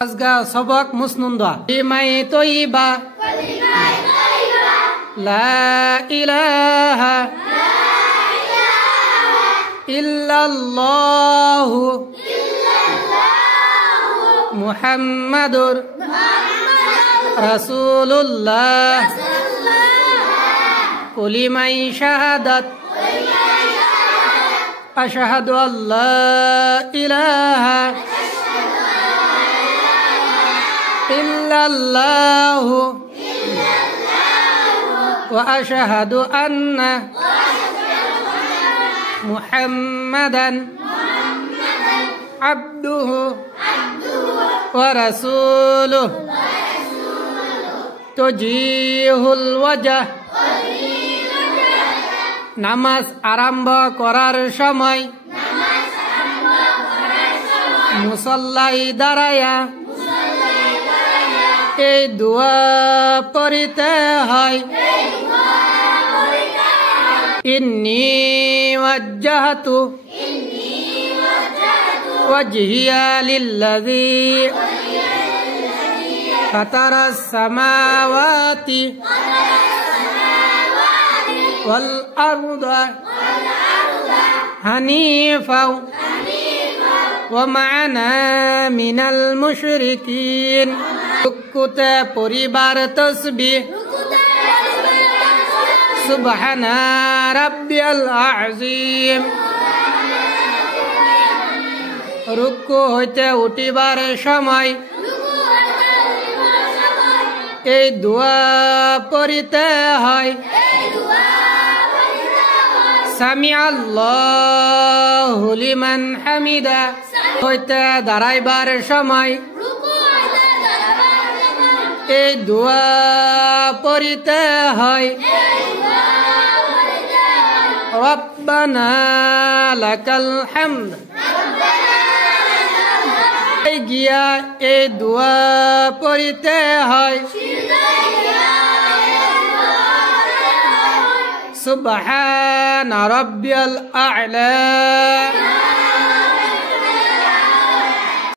আজগা সবক মুসনুন্দা লিমাই তয়িবা লা ইলাহা ইল্লাল্লাহু মুহাম্মাদুর রাসূলুল্লাহ কুলিমাই শাহাদাত আশহাদু আল্লা ইলাহা ইল্লাল্লাহু ওয়া আশহাদু আন্না মুহাম্মাদান আবদুহু ওয়া রাসূলুহু তুজিহুল ওয়াজহ নামাজ আরম্ভ করার সময় মুসাল্লাই দাঁড়ায়া এই দোয়া পড়িতে হয় ইন্নী ওয়াজ্জাহতু ওয়াজহিয়া লিল্লাযী ফাতারাস সামাওয়াতি ওয়াল আরদা হানিফাও ওয়া মা আনা মিনাল মুশরিকিন রুকুতে পরিবার তাসবিহ সুবহানা রাব্বিয়াল আযীম রুকু হইতে উঠিবার সময় এই দোয়া পড়িতে হয় সামি আল্লাহু লিমান হামিদা হইতে দাঁড়াইবার সময় এই দোয়া পড়িতে হয় রব্বানা লাকাল হামদ গিয়া এই দোয়া পড়িতে হয় সুবহানা রাব্বিয়াল আ'লা